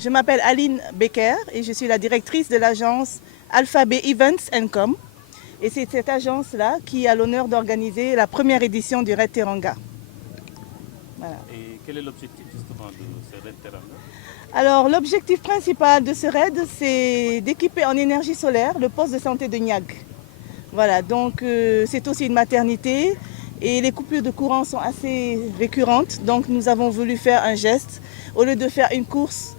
Je m'appelle Aline Becker et je suis la directrice de l'agence Alphabet Events & Com. Et c'est cette agence-là qui a l'honneur d'organiser la première édition du Raid Teranga. Voilà. Et quel est l'objectif justement de ce Raid Teranga? Alors l'objectif principal de ce raid, c'est d'équiper en énergie solaire le poste de santé de Niag. Voilà, donc c'est aussi une maternité et les coupures de courant sont assez récurrentes. Donc nous avons voulu faire un geste. Au lieu de faire une course,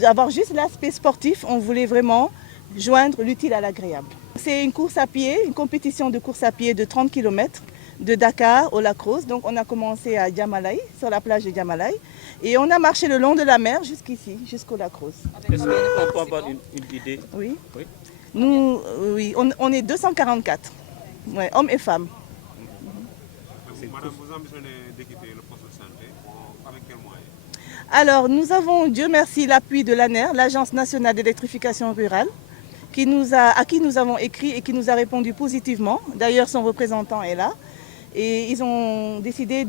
d'avoir juste l'aspect sportif, on voulait vraiment joindre l'utile à l'agréable. C'est une course à pied, une compétition de course à pied de 30 km de Dakar au Lac Rose. Donc on a commencé à Diamalaye, sur la plage de Diamalaye. Et on a marché le long de la mer jusqu'ici, jusqu'au Lac Rose. Est-ce qu'on peut avoir une idée? Oui. Oui. Nous, on est 244, ouais, hommes et femmes. Madame, vous ambitionnez d'équiper le poste de santé avec quels moyens? Alors, nous avons, Dieu merci, l'appui de l'ANER, l'Agence nationale d'électrification rurale, à qui nous avons écrit et qui nous a répondu positivement. D'ailleurs, son représentant est là. Et ils ont décidé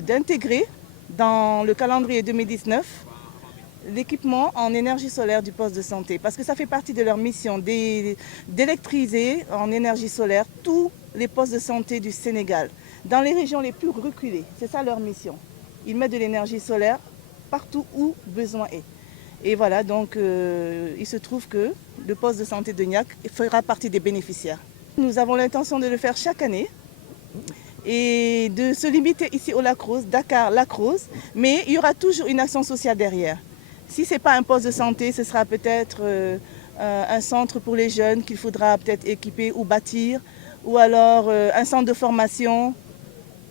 d'intégrer dans le calendrier 2019 l'équipement en énergie solaire du poste de santé. Parce que ça fait partie de leur mission d'électriser en énergie solaire tous les postes de santé du Sénégal, dans les régions les plus reculées. C'est ça leur mission. Ils mettent de l'énergie solaire partout où besoin est. Et voilà, donc il se trouve que le poste de santé de Niak fera partie des bénéficiaires. Nous avons l'intention de le faire chaque année et de se limiter ici au Lac Rose, Dakar, Lac Rose, mais il y aura toujours une action sociale derrière. Si ce n'est pas un poste de santé, ce sera peut-être un centre pour les jeunes qu'il faudra peut-être équiper ou bâtir, ou alors un centre de formation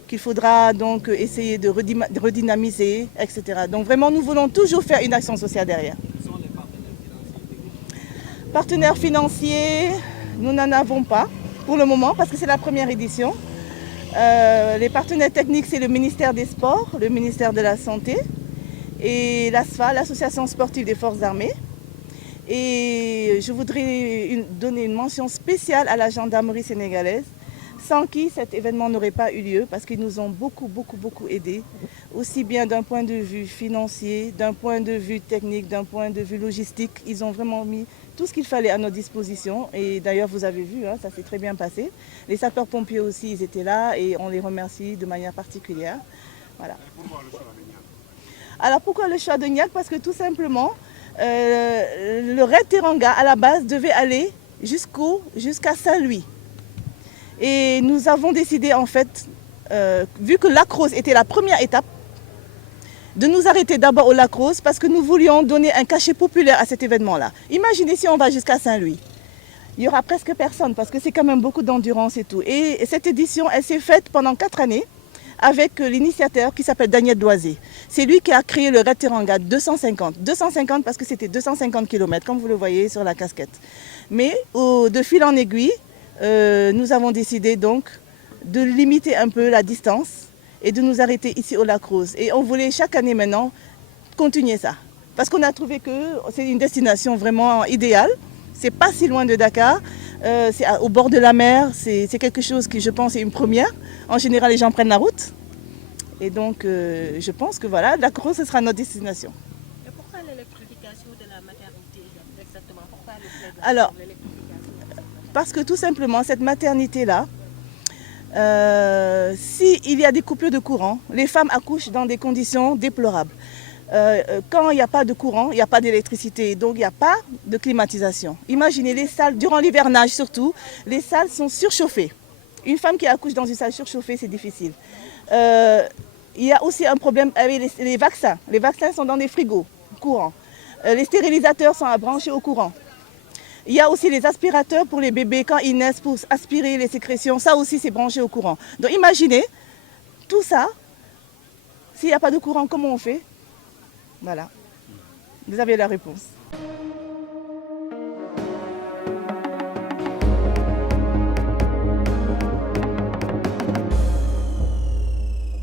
qu'il faudra donc essayer de redynamiser, etc. Donc vraiment, nous voulons toujours faire une action sociale derrière. Quels sont les partenaires financiers, nous n'en avons pas pour le moment parce que c'est la première édition. Les partenaires techniques, c'est le ministère des Sports, le ministère de la Santé et l'ASFA, l'Association sportive des forces armées. Et je voudrais donner une mention spéciale à la gendarmerie sénégalaise, sans qui cet événement n'aurait pas eu lieu, parce qu'ils nous ont beaucoup aidés, aussi bien d'un point de vue financier, d'un point de vue technique, d'un point de vue logistique. Ils ont vraiment mis tout ce qu'il fallait à notre disposition. Et d'ailleurs, vous avez vu, hein, ça s'est très bien passé. Les sapeurs-pompiers aussi, ils étaient là et on les remercie de manière particulière. Voilà. Alors pourquoi le choix de Niak? Parce que tout simplement, le Raid Teranga, à la base, devait aller jusqu'à Saint-Louis. Et nous avons décidé, en fait, vu que Lac Rose était la première étape, de nous arrêter d'abord au Lac Rose parce que nous voulions donner un cachet populaire à cet événement-là. Imaginez si on va jusqu'à Saint-Louis. Il n'y aura presque personne parce que c'est quand même beaucoup d'endurance et tout. Et cette édition, elle s'est faite pendant 4 années avec l'initiateur qui s'appelle Daniel Doisé. C'est lui qui a créé le Raid Teranga 250. 250 parce que c'était 250 km, comme vous le voyez sur la casquette. Mais de fil en aiguille, nous avons décidé donc de limiter un peu la distance et de nous arrêter ici au Lac Rose. Et on voulait chaque année maintenant continuer ça. Parce qu'on a trouvé que c'est une destination vraiment idéale. C'est pas si loin de Dakar, c'est au bord de la mer, c'est quelque chose qui je pense est une première. En général les gens prennent la route. Et donc je pense que voilà, Lac Rose ce sera notre destination. Et pourquoi l'électrification de la maternité exactement? Pourquoi le plaidoyer Alors, pour l'électrification? parce que tout simplement, cette maternité-là, s'il y a des coupures de courant, les femmes accouchent dans des conditions déplorables. Quand il n'y a pas de courant, il n'y a pas d'électricité, donc il n'y a pas de climatisation. Imaginez les salles, durant l'hivernage surtout, les salles sont surchauffées. Une femme qui accouche dans une salle surchauffée, c'est difficile. Il y a aussi un problème avec les vaccins. Les vaccins sont dans des frigos courants. Les stérilisateurs sont branchés au courant. Il y a aussi les aspirateurs pour les bébés quand ils naissent pour aspirer les sécrétions. Ça aussi, c'est branché au courant. Donc imaginez, tout ça, s'il n'y a pas de courant, comment on fait? Voilà. Vous avez la réponse.